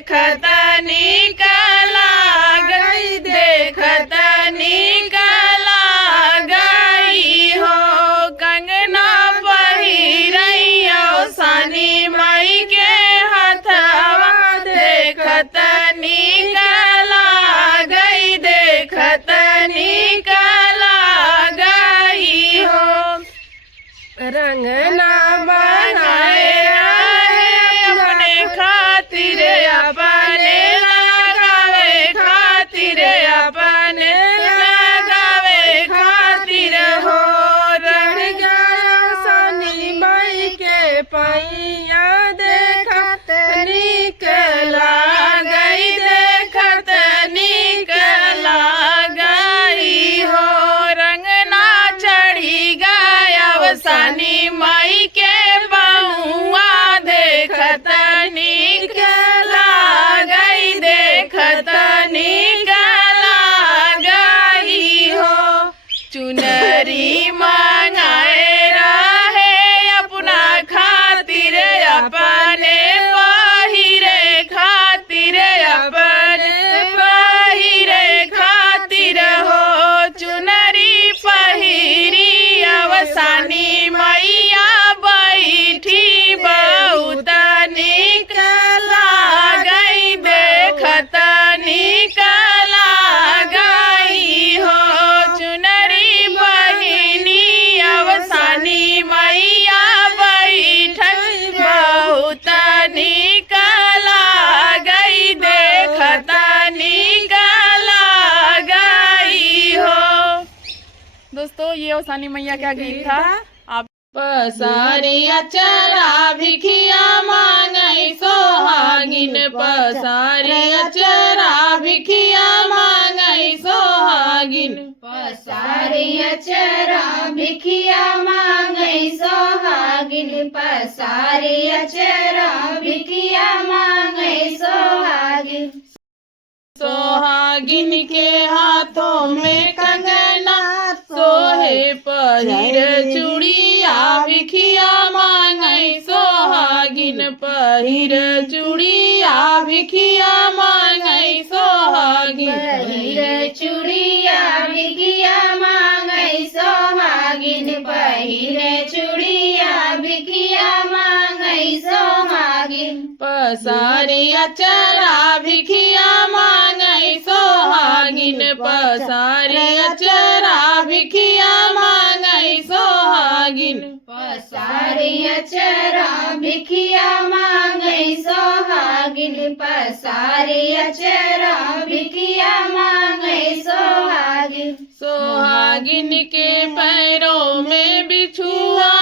देखत निकला गई, देखत निकला गई हो। कंगना पहिरैया सानी माई के हथवा, देखत निकला गई, देखत निकला गई हो। रंगना बनाए रहे अपने खातिर, अपने लगावे खातिर, अपने लगावे खातिर हो। रंग गया सानी माई के पैया, देखत निकला गई, देखत निकला गई हो। रंगना चढ़ी गया सानी माई के पहुआ, देखत निकला गई, देखत निकला गई हो। चुनरी मंगाए रहे अपना खातिर, अपने पहिरे खातिर, अपने पहिरे खातिर हो। चुनरी पहिरी अवसानी मैया बैठी, बहुत निकला गई, देखत निकला गई हो। चुनरी बहिनी अवसानी मैया बैठी, बहुत निकला गई, देखत निकला गई हो। दोस्तों ये अवसानी मैया का गीत था। आप पसारिया चरा भिखिया मांगई सोहागिन, पसारिया चरा भिखिया मांगई सोहागिन, पसारिया चरा भिखिया मांगई सोहागिन, पसारिया चरा भिखिया मांगई सोहागिन। सोहागिन के हाथों में कंगना, सोहे पहिर चूड़िया, भिखिया मांगई सोहागिन, पहिर चूड़िया, भिखिया मांगई सोहागिन, पहिर चूड़िया भिखिया मांगई सोहागिन, पहिर चूड़िया भिखिया मांगई सोहागिन। पसारिया चरा भिखिया मांगई सोहागिन, पसारिया चरा भिखिया मांगई सोहागिन, पसारिया चरा भिखिया मांगई सोहागिन, पसारिया चरा भिखिया मांगई सोहागिन। सोहागिन के पैरों में बिछुआ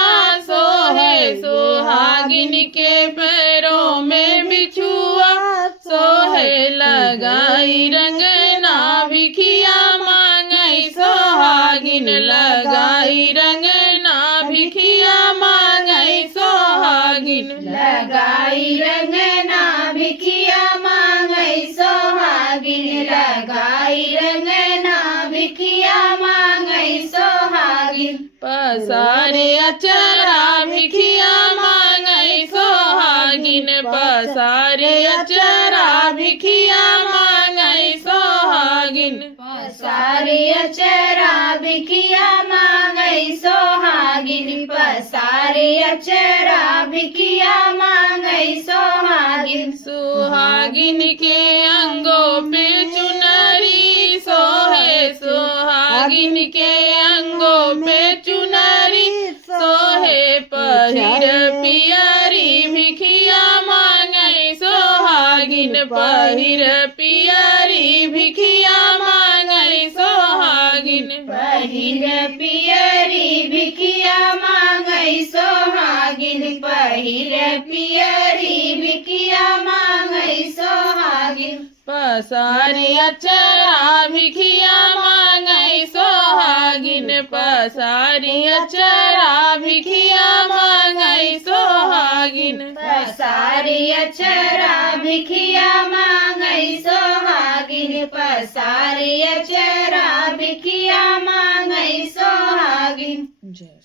सोहे, सोहागिन के पैरों में बिछुआ सोहे, लगाई रंगना भिखिया मांगई सोहागिन, लगाई रंगना भिखिया मांगई सोहागिन, लगाई रंगना भिखिया मांगई सोहागिन, लगाई रंगना भिखिया मांगई सोहागिन। पसारिया चरा भिखिया मांगई सोहागिन, पसारिया चरा भिखिया मांगई सोहागिन, पसारिया चरा भिखिया मांगई सोहागिन, पसारिया चरा भिखिया मांगई सोहागिन। सुहागिन के अंगों पे चुनरी सोहे, सुहागिन के अंगों पे चुनरी सोहे, पहिर पियरी भिखिया मांगई सोहागिन, पहिर पियरी भिखिया मांगई सोहागिन, पहिर पियरी भिखिया मांगई सोहागिन, पहिर पियरी भिखिया मांगई सोहागिन। पसारिया चरा भिखिया मांगई सोहागिन, पसारिया चरा भिखिया मांगई सोहागिन, पसारिया चरा भिखिया मांगई सोहागिन, पसारिया चरा भिखिया मांगई सोहागिन। जय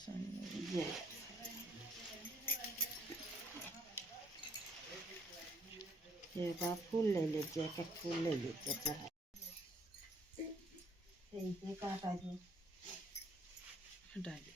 एक फूल ले लीजिए, एक फूल ले लीजिए चढ़ा काटा जी डालिए